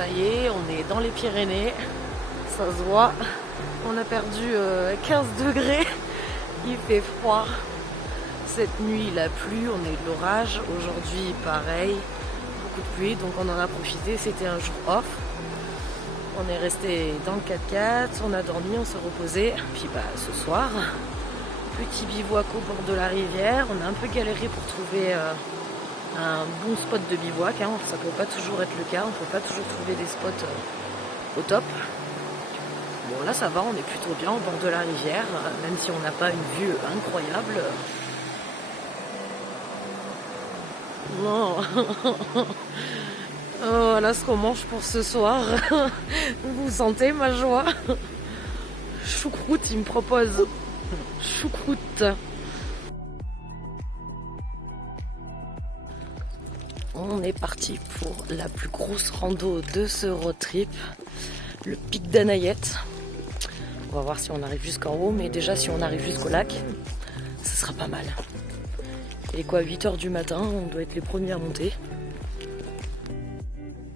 Ça y est, on est dans les Pyrénées, ça se voit. On a perdu 15 degrés, il fait froid. Cette nuit il a plu, on a eu de l'orage. Aujourd'hui pareil, beaucoup de pluie, donc on en a profité, c'était un jour off. On est resté dans le 4x4, on a dormi, on s'est reposé. Puis ce soir, petit bivouac au bord de la rivière. On a un peu galéré pour trouver un bon spot de bivouac, hein. Ça peut pas toujours être le cas, on peut pas toujours trouver des spots au top. Bon là ça va, on est plutôt bien au bord de la rivière, même si on n'a pas une vue incroyable. Non. Oh, voilà ce qu'on mange pour ce soir. Vous sentez ma joie? Choucroute, il me propose. Choucroute. On est parti pour la plus grosse rando de ce road trip, le pic d'Anayette. On va voir si on arrive jusqu'en haut, mais déjà si on arrive jusqu'au lac, ce sera pas mal. Il est quoi, 8h du matin, on doit être les premiers à monter.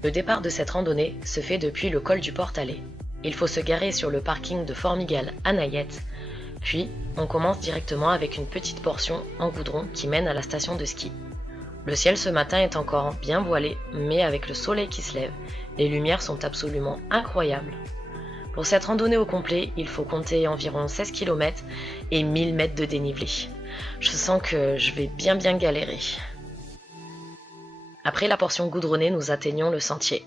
Le départ de cette randonnée se fait depuis le col du Portalet. Il faut se garer sur le parking de Formigal à Nayette, puis on commence directement avec une petite portion en goudron qui mène à la station de ski. Le ciel ce matin est encore bien voilé, mais avec le soleil qui se lève, les lumières sont absolument incroyables. Pour cette randonnée au complet, il faut compter environ 16 km et 1000 mètres de dénivelé. Je sens que je vais bien galérer. Après la portion goudronnée, nous atteignons le sentier.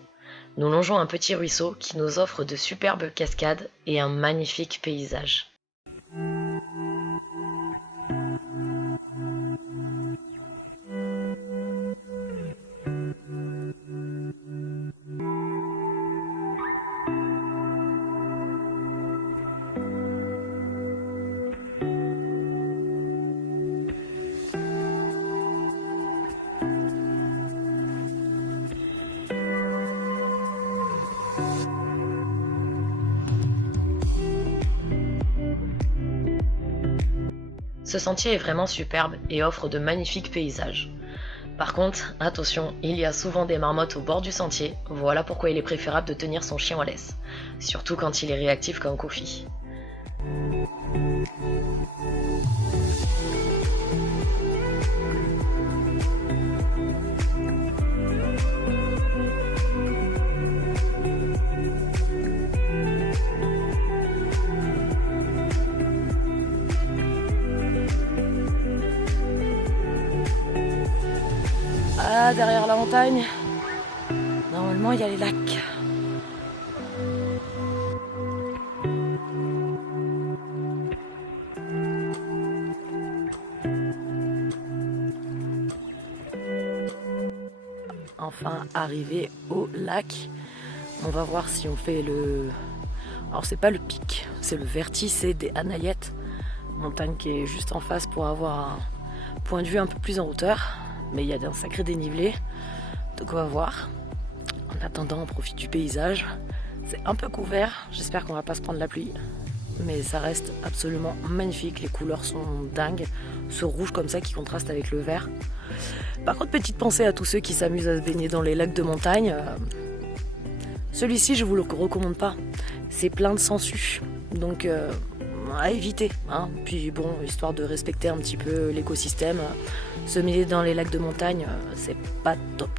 Nous longeons un petit ruisseau qui nous offre de superbes cascades et un magnifique paysage. Ce sentier est vraiment superbe et offre de magnifiques paysages. Par contre, attention, il y a souvent des marmottes au bord du sentier, voilà pourquoi il est préférable de tenir son chien en laisse, surtout quand il est réactif comme Kofi. Ah, derrière la montagne, normalement il y a les lacs. Enfin arrivé au lac, on va voir si on fait le... Alors c'est pas le pic, c'est le vertice des Anayettes, montagne qui est juste en face pour avoir un point de vue un peu plus en hauteur, mais il y a un sacré dénivelé, donc on va voir. En attendant, on profite du paysage. C'est un peu couvert, j'espère qu'on va pas se prendre la pluie, mais ça reste absolument magnifique, les couleurs sont dingues, ce rouge comme ça qui contraste avec le vert. Par contre, petite pensée à tous ceux qui s'amusent à se baigner dans les lacs de montagne, celui-ci je vous le recommande pas, c'est plein de sangsues, donc à éviter, hein. Puis bon, histoire de respecter un petit peu l'écosystème, se baigner dans les lacs de montagne, c'est pas top.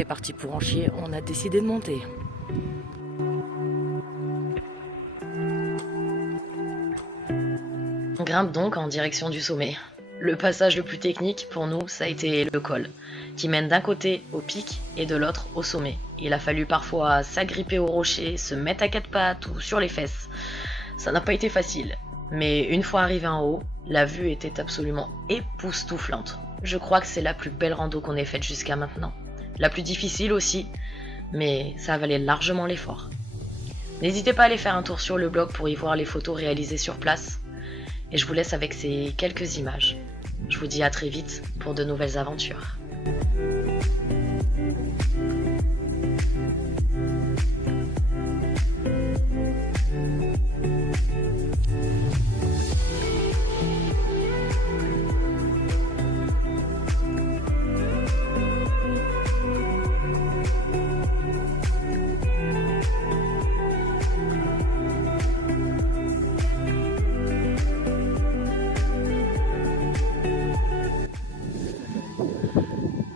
c'est parti pour en chier, on a décidé de monter. On grimpe donc en direction du sommet. Le passage le plus technique pour nous, ça a été le col, qui mène d'un côté au pic et de l'autre au sommet. Il a fallu parfois s'agripper au rocher, se mettre à quatre pattes ou sur les fesses. Ça n'a pas été facile, mais une fois arrivé en haut, la vue était absolument époustouflante. Je crois que c'est la plus belle rando qu'on ait faite jusqu'à maintenant. La plus difficile aussi, mais ça valait largement l'effort. N'hésitez pas à aller faire un tour sur le blog pour y voir les photos réalisées sur place. Et je vous laisse avec ces quelques images. Je vous dis à très vite pour de nouvelles aventures.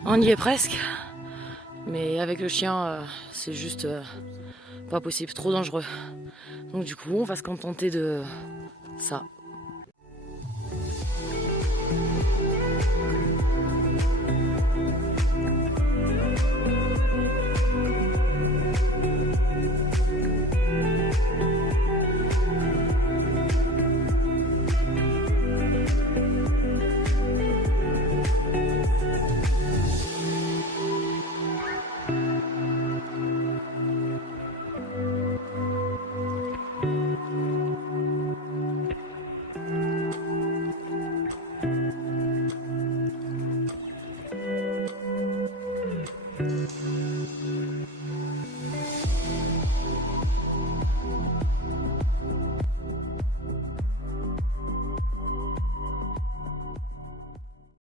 On y est presque, mais avec le chien, c'est juste pas possible, trop dangereux. Donc du coup, on va se contenter de ça.